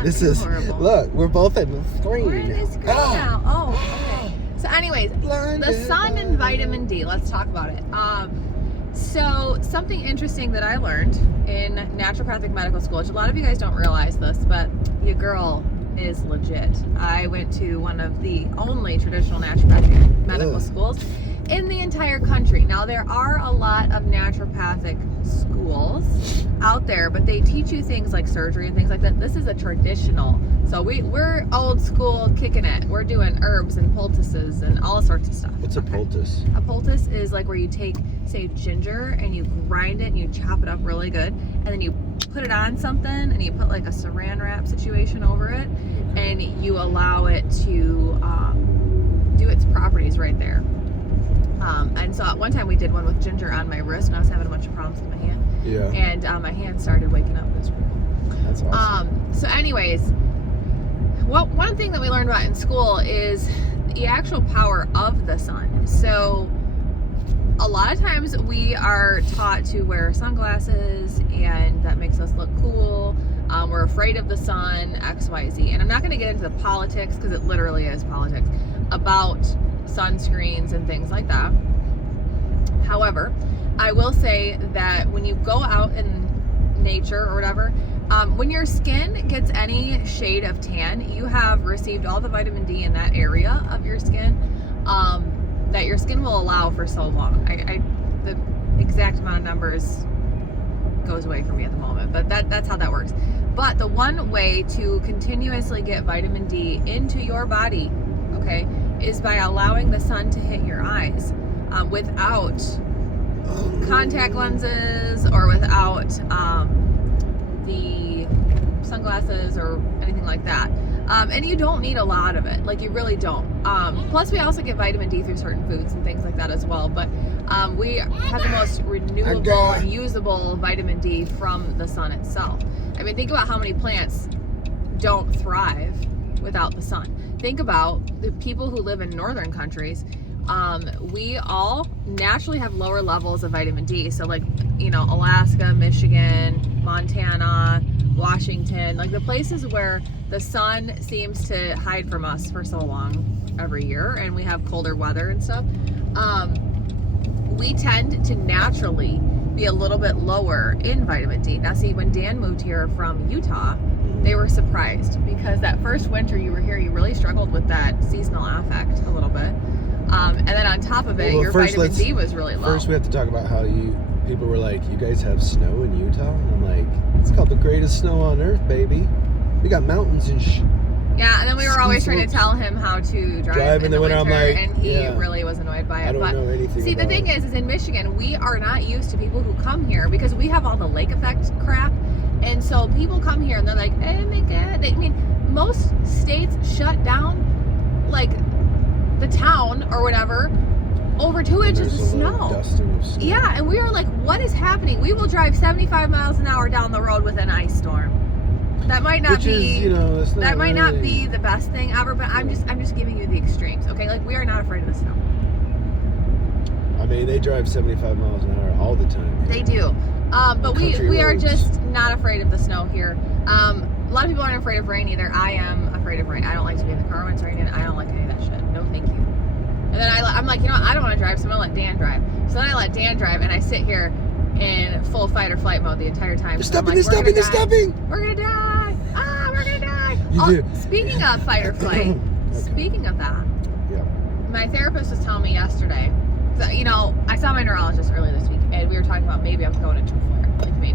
not This too is horrible. look. We're both in the screen. We're in the screen now. Oh, okay. So, anyways, the sun and vitamin D. Let's talk about it. So something interesting that I learned in naturopathic medical school, which a lot of you guys don't realize this, but your girl is legit. I went to one of the only traditional naturopathic medical schools in the entire country. Now, there are a lot of naturopathic schools out there, but they teach you things like surgery and things like that. This is a traditional. So we're old school, kicking it. We're doing herbs and poultices and all sorts of stuff. What's a poultice? A poultice is like where you take, say, ginger and you grind it and you chop it up really good, and then you put it on something and you put like a saran wrap situation over it, and you allow it to do its properties right there. And so at one time we did one with ginger on my wrist and I was having a bunch of problems with my hand. Yeah. And my hand started waking up miserable. That's awesome. So anyways, one thing that we learned about in school is the actual power of the sun. So a lot of times we are taught to wear sunglasses and that makes us look cool. We're afraid of the sun, X, Y, Z. And I'm not going to get into the politics, because it literally is politics, about sunscreens and things like that. However, I will say that when you go out in nature or whatever, when your skin gets any shade of tan, you have received all the vitamin D in that area of your skin that your skin will allow for so long. The exact amount of numbers goes away from me at the moment, but that's how that works. But the one way to continuously get vitamin D into your body, okay, is by allowing the sun to hit your eyes without contact lenses or without the sunglasses or anything like that. And you don't need a lot of it. Like, you really don't. Plus, we also get vitamin D through certain foods and things like that as well. But we have the most renewable and usable vitamin D from the sun itself. I mean, think about how many plants don't thrive without the sun. Think about the people who live in northern countries. We all naturally have lower levels of vitamin D. So like, Alaska, Michigan, Montana, Washington, like the places where the sun seems to hide from us for so long every year, and we have colder weather and stuff. We tend to naturally be a little bit lower in vitamin D. Now see, when Dan moved here from Utah, they were surprised because that first winter you were here, you really struggled with that seasonal affect a little bit. And then on top of it, your vitamin D was really low. First, we have to talk about how people were like, you guys have snow in Utah? And I'm like, it's called the greatest snow on earth, baby. We got mountains and Yeah, and then we were always trying to tell him how to drive in the winter, and he really was annoyed by it. I don't know anything See, the thing is in Michigan, we are not used to people who come here because we have all the lake effect crap. And so people come here and they're like, oh my God. I mean, most states shut down, like, the town or whatever, over 2 inches of snow. Dusting of snow. Yeah, and we are like, what is happening? We will drive 75 miles an hour down the road with an ice storm. That might not be the best thing ever, but I'm just giving you the extremes, okay? Like, we are not afraid of the snow. I mean, they drive 75 miles an hour all the time. They do. But we are just not afraid of the snow here. A lot of people aren't afraid of rain either. I am afraid of rain. I don't like to be in the car when it's raining. I don't like any of that shit. No, thank you. And then I'm like, I don't want to drive, so I'm going to let Dan drive. So then I let Dan drive, and I sit here in full fight or flight mode the entire time. They're stopping. We're going to die. We're going to die. Speaking of fight or flight, speaking of that, my therapist was telling me yesterday, I saw my neurologist earlier this week, and we were talking about maybe I'm going into a flare, like me.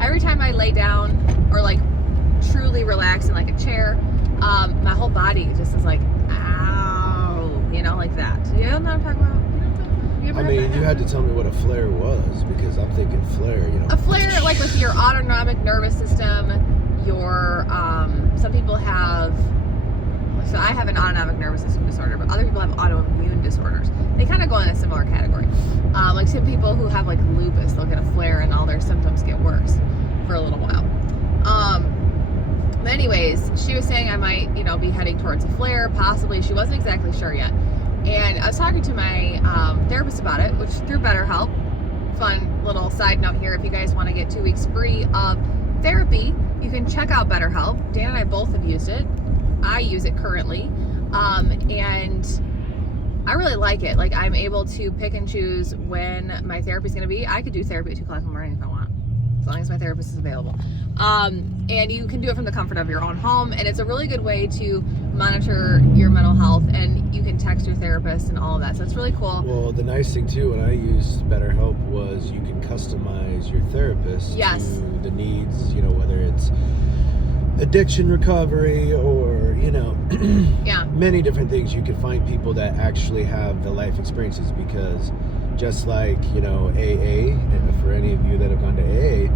Every time I lay down or like truly relax in like a chair, my whole body just is like, ow, like that. You know what I'm talking about? You had to tell me what a flare was, because I'm thinking flare, A flare, like with your autonomic nervous system, some people have, so I have an autonomic nervous system disorder, but other people have autoimmune disorders. They kind of go in a similar category. Like some people who have like lupus, they'll get a flare and all their symptoms get worse for a little while. But anyways, she was saying I might, be heading towards a flare, possibly. She wasn't exactly sure yet. And I was talking to my therapist about it, which through BetterHelp. Fun little side note here, if you guys want to get 2 weeks free of therapy, you can check out BetterHelp. Dan and I both have used it. I use it currently. And I really like it. Like, I'm able to pick and choose when my therapy is going to be. I could do therapy at 2 o'clock in the morning if I want, as long as my therapist is available. And you can do it from the comfort of your own home. And it's a really good way to monitor your mental health. And you can text your therapist and all of that. So it's really cool. Well, the nice thing too, when I used BetterHelp, was you can customize your therapist Yes. to the needs, you know, whether it's addiction recovery or, you know, Yeah. many different things. You can find people that actually have the life experiences, because just like, you know, AA, and for any of you that have gone to AA,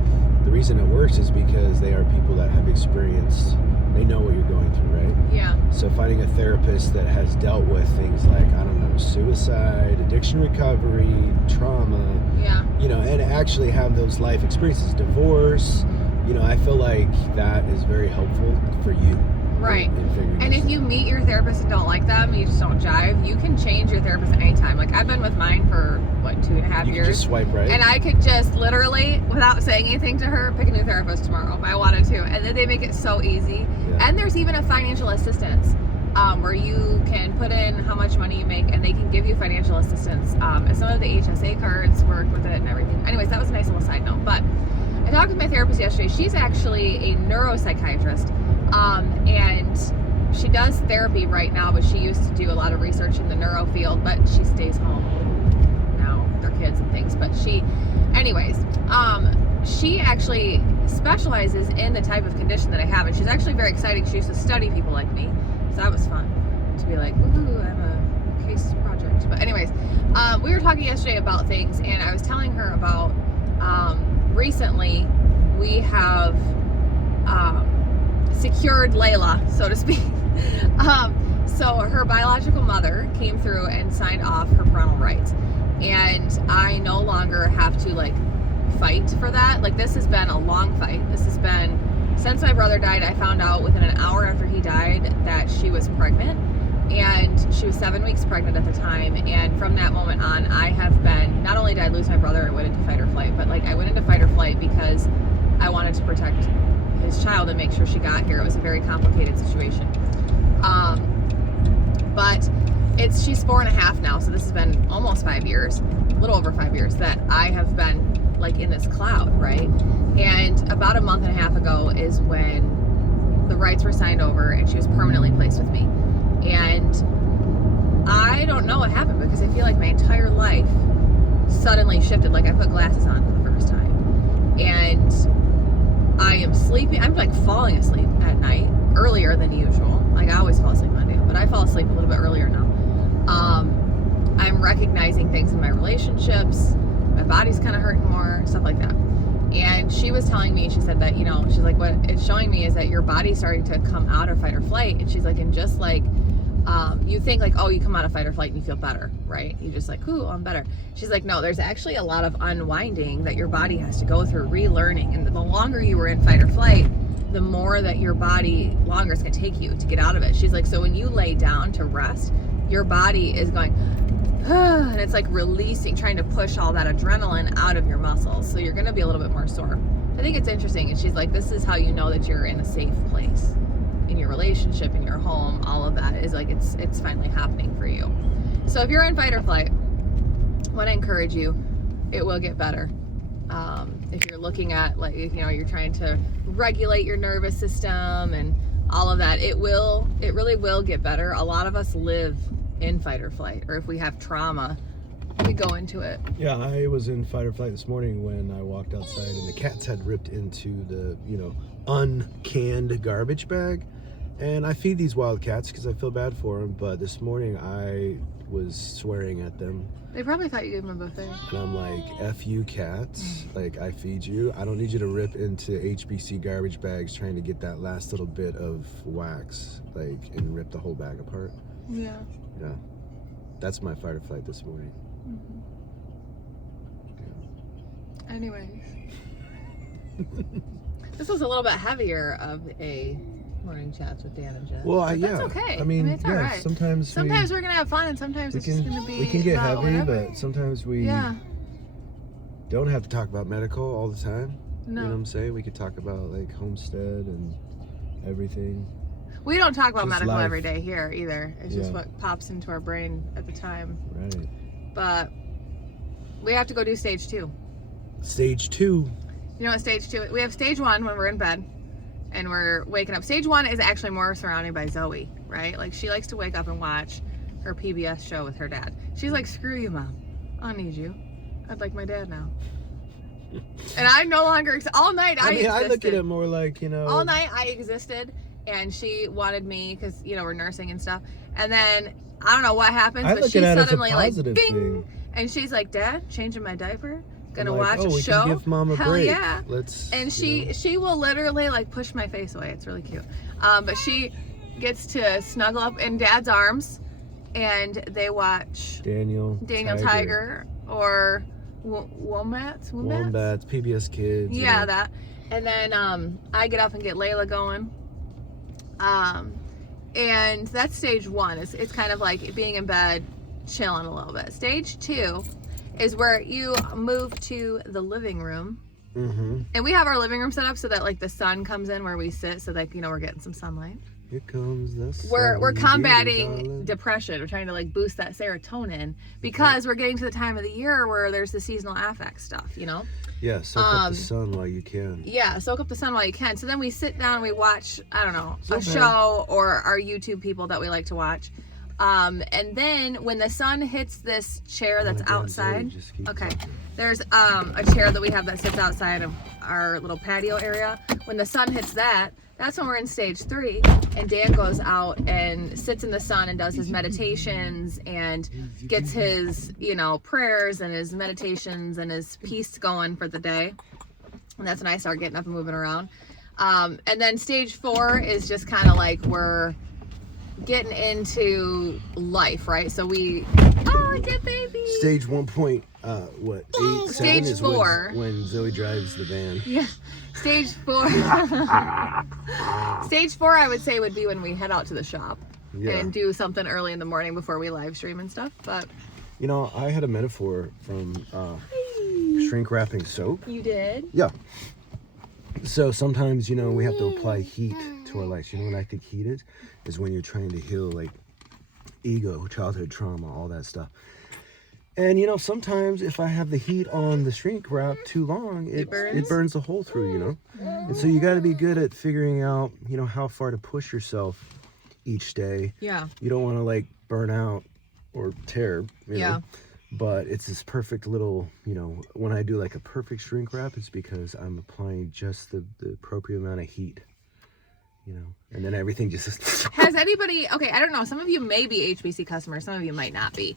the reason it works is because they are people that have experienced, they know what you're going through, right? Yeah. So finding a therapist that has dealt with things like, I don't know, suicide, addiction recovery, trauma, Yeah. you know, and actually have those life experiences, divorce, you know, I feel like that is very helpful for you. Right. in figuring And this if you meet your therapist and don't like them, you just don't jive, you can change your therapist at any time. Like, I've been with mine for, what, 2.5 you years? can just swipe right. And I could just literally, without saying anything to her, pick a new therapist tomorrow if I wanted to. And then they make it so easy. Yeah. And there's even a financial assistance where you can put in how much money you make and they can give you financial assistance. And some of the HSA cards work with it and everything. Anyways, that was a nice little side note. But I talked with my therapist yesterday. She's actually a neuropsychiatrist. And she does therapy right now, but she used to do a lot of research in the neuro field, but she stays home now with her kids and things. But she actually specializes in the type of condition that I have, and she's actually very exciting. She used to study people like me, so that was fun to be like, woohoo, I have a case project. But anyways, we were talking yesterday about things, and I was telling her about recently we have secured Layla, so to speak. So her biological mother came through and signed off her parental rights, and I no longer have to like fight for that. Like, this has been a long fight. This has been since my brother died. I found out within an hour after he died that she was pregnant, and she was 7 weeks pregnant at the time. And from that moment on, I have been, not only did I lose my brother and went into fight or flight, but like I went into fight or flight because I wanted to protect his child and make sure she got here. It was a very complicated situation. But she's 4.5 now, so this has been almost 5 years, a little over 5 years that I have been like in this cloud, right? And about a month and a half ago is when the rights were signed over and she was permanently placed with me. And I don't know what happened, because I feel like my entire life suddenly shifted. Like, I put glasses on for the first time, and I am sleeping. I'm like falling asleep at night earlier than usual. Like, I always fall asleep Monday, but I fall asleep a little bit earlier now. I'm recognizing things in my relationships. My body's kind of hurting more, stuff like that. And she was telling me, she said that, you know, she's like, what it's showing me is that your body's starting to come out of fight or flight. And she's like, and just like, you think like, oh, you come out of fight or flight and you feel better, right? You just like, ooh, I'm better. She's like, no, there's actually a lot of unwinding that your body has to go through, relearning. And the longer you were in fight or flight, the more that your body, longer it's gonna take you to get out of it. She's like, so when you lay down to rest, your body is going, and it's like releasing, trying to push all that adrenaline out of your muscles. So you're gonna be a little bit more sore. I think it's interesting. And she's like, this is how you know that you're in a safe place in your relationship, in your home. All of that is like, it's finally happening for you. So if you're in fight or flight, I want to encourage you, it will get better. If you're looking at, like, you know, you're trying to regulate your nervous system and all of that, it really will get better. A lot of us live in fight or flight, or if we have trauma, we go into it. Yeah, I was in fight or flight this morning when I walked outside and the cats had ripped into the, you know, uncanned garbage bag. And I feed these wild cats because I feel bad for them, but this morning I was swearing at them. They probably thought you gave them a buffet. And I'm like, F you cats, like, I feed you. I don't need you to rip into HBC garbage bags trying to get that last little bit of wax, like, and rip the whole bag apart. Yeah. Yeah. That's my fight or flight this morning. Yeah. Anyways. This was a little bit heavier of a morning chats with Dan and Jes. Well, but yeah. That's okay. I mean, it's all right. Sometimes we're gonna have fun, and sometimes it's just gonna be. We can get about heavy, whatever. but sometimes we don't have to talk about medical all the time. You know what I'm saying? We could talk about like homestead and everything. We don't talk about Just medical life. every day here either. It's just what pops into our brain at the time. Right. But we have to go do stage 2. Stage 2. You know what stage 2? We have stage 1 when we're in bed and we're waking up. Stage 1 is actually more surrounded by Zoe, right? Like she likes to wake up and watch her PBS show with her dad. She's like, screw you, Mom. I don't need you. I'd like my dad now. And I no longer, all night I existed. I look at it more like, you know. All night I existed and she wanted me because, you know, we're nursing and stuff. And then, I don't know what happens, but she suddenly like, bing. Thing. And she's like, Dad, changing my diaper? Gonna like, watch a we show? Can give Mom a Hell break. yeah. And she will literally like push my face away. It's really cute. But she gets to snuggle up in Dad's arms and they watch Daniel Tiger or Wombats, PBS Kids. Yeah, that. And then I get up and get Layla going. And that's stage 1. It's kind of like being in bed, chilling a little bit. Stage 2 is where you move to the living room. And we have our living room set up so that like the sun comes in where we sit, so like, you know, we're getting some sunlight. Here comes the sun. We're combating depression. We're trying to like boost that serotonin because we're getting to the time of the year where there's the seasonal affect stuff, you know? Yeah, soak up the sun while you can. Yeah, soak up the sun while you can. So then we sit down and we watch, I don't know, a show or our YouTube people that we like to watch. And then when the sun hits this chair that's outside, there's a chair that we have that sits outside of our little patio area. When the sun hits that, that's when we're in stage 3, and Dan goes out and sits in the sun and does his meditations and gets his, you know, prayers and his meditations and his peace going for the day. And that's when I start getting up and moving around. And then stage 4 is just kind of like we're getting into life, right? So we, oh, good baby. Stage 1 point, 8, Stage 7 is 4 when Zoe drives the van. Yeah. Stage 4. Stage 4, I would say, would be when we head out to the shop and do something early in the morning before we live stream and stuff. But you know, I had a metaphor from shrink wrapping soap. You did? Yeah. So sometimes, you know, we have to apply heat to our lives. You know what I think heat is when you're trying to heal like ego, childhood trauma, all that stuff. And you know, sometimes if I have the heat on the shrink wrap too long, it burns a hole through, you know. And so you got to be good at figuring out, you know, how far to push yourself each day. Yeah. You don't want to like burn out or tear, you know. But it's this perfect little, you know, when I do like a perfect shrink wrap, it's because I'm applying just the appropriate amount of heat, you know, and then everything just... Has anybody, okay, I don't know, some of you may be HBC customers, some of you might not be.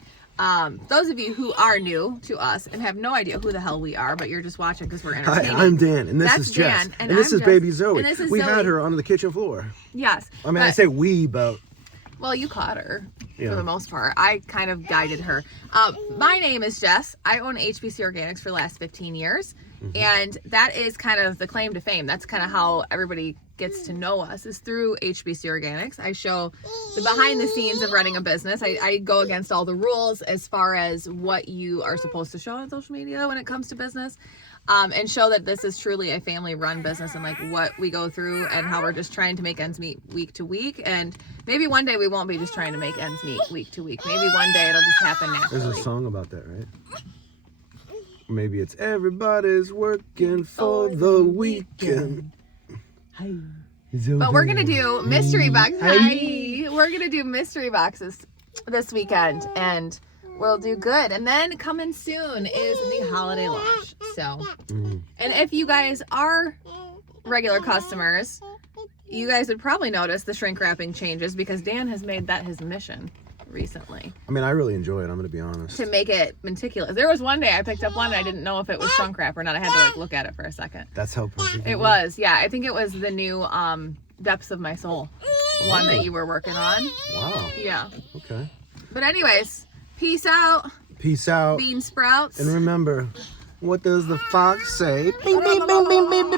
Those of you who are new to us and have no idea who the hell we are, but you're just watching because we're entertaining. Hi, I'm Dan, and this is Jess. And this is Jess, baby Zoe. And this is we Zoe. had her on the kitchen floor. Yes. I mean, I say we, but... Well, you caught her for the most part. I kind of guided her. My name is Jess. I own HBC Organics for the last 15 years. And that is kind of the claim to fame. That's kind of how everybody gets to know us, is through HBC Organics. I show the behind the scenes of running a business. I go against all the rules as far as what you are supposed to show on social media when it comes to business. And show that this is truly a family-run business and like what we go through and how we're just trying to make ends meet week to week. And maybe one day we won't be just trying to make ends meet week to week. Maybe one day it'll just happen naturally. There's a song about that, right? Maybe it's everybody's working for the weekend. Hi. But we're gonna do mystery boxes. Hi. We're gonna do mystery boxes this weekend, and we'll do good. And then coming soon is the holiday launch. So, and if you guys are regular customers, you guys would probably notice the shrink wrapping changes because Dan has made that his mission recently. I mean, I really enjoy it, I'm gonna be honest. To make it meticulous. There was one day I picked up one and I didn't know if it was shrunk wrap or not. I had to like look at it for a second. That's how perfect it was. Yeah, I think it was the new Depths of My Soul one that you were working on. Wow. Yeah. Okay. But anyways, peace out. Peace out. Bean sprouts. And remember, what does the fox say? Bing, bing, bing, bing, bing, bing.